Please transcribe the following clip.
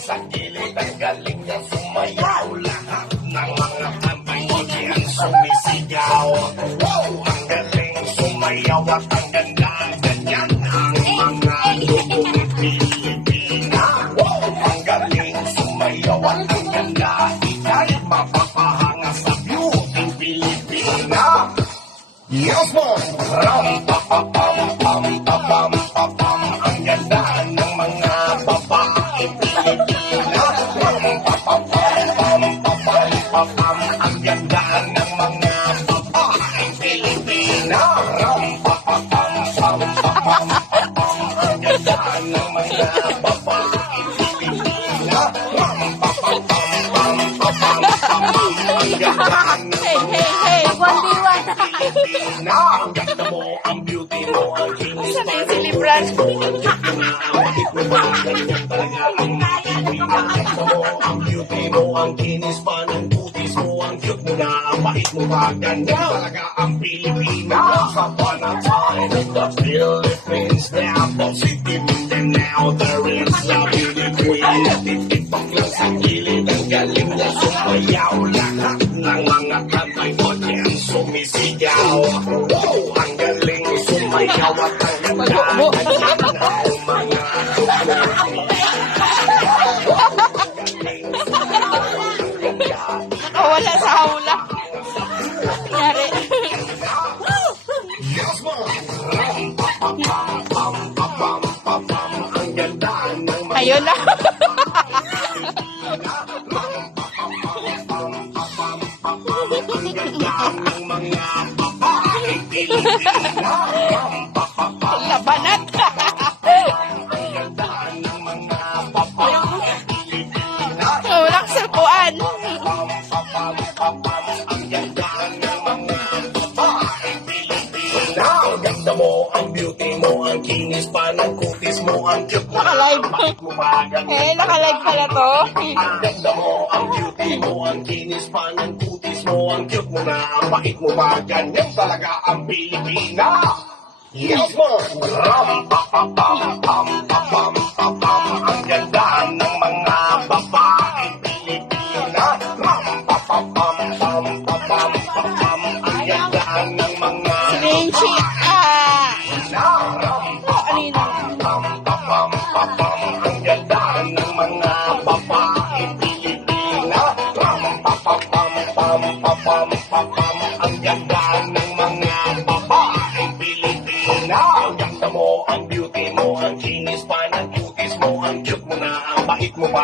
Sa gilid ang galing niya sumayaw. Lahat ng mga tambay ko diyan sumisigaw. Wow! Ang galing sumayaw at ang ganda. Ganyan ang mga lubong Pilipina. Wow! Ang galing sumayaw at ang ganda. Ika'y mapapahanga sa beauty Pilipina. Yes, ma'am! Ram, pa, pa, pam, pam, pa, pam, pa, pam. Ang ganda ng mga babae Pilipina. Ram, pa, pa, pam, pam, pa, pam, pa, pam. Ang ganda ng mga babae Pilipina. Ram, pa, pa, pam, pam, pa, pam, pa, pam. Ang ganda ng mga babae Pilipina. Ram, pa, pa, pam, pam, pa, pam, pa, pam. Ang ganda ng Hey, 1v1. Pilipina. Ang ganda mo, ang beauty mo, ang kinis Saan yung silibran? Ang beauty mo, ang kinis pa ng kutis mo, ang cute mo na, ang bait mo ba, ganda talaga ang Pilipina. Sa upon a time in the Philippines, there are both city Mindanao, there is a beauty queen. Natitikpak lang sa gilid, ang galing na sumayaw. Lahat ng mga kantay mo diyan sumisigaw. Wow! Ang galing sumayaw at ang ganda. Nakawala sa hawla. Nangyari. Yes, ma'am! Ang ganda ng mga Ayun na. babae Pilipina. Labanat. Ang ganda ng mga babae Pilipina. Walang silpuan. Ang ganda ng mga babae Pilipina. Ang ganda mo, ang beauty mo, ang kinis pa ng kutis mo, ang cute mo. Naka-live. Bakit mo ba ganun? Eh, naka-live pala to. Ang ganda mo, ang beauty mo, ang kinis pa ng kutis mo, ang cute mo na, ang bait mo ba, ganyan talaga ang Pilipina. Yes, mo! Ram, pa, pa, pam, pam, pa, pam, pa, pam. Ang ganda ng mga babae Pilipina. Ram, pa, pa, pam, pam, pa, pam, pa, pam. Ang ganda ng mga Renchi. Ram, Ano yun? pam, pa, pam, pa, pam. Ang ganda ng mga babae Pilipina. Ram, pa, pa, pam, pam, pa, pam, pa, pam. Ang ganda ng mga babae Pilipina. Ang ganda mo, ang beauty mo, ang kinis pa ng cuties mo, ang cute mo na, ang bait mo pa.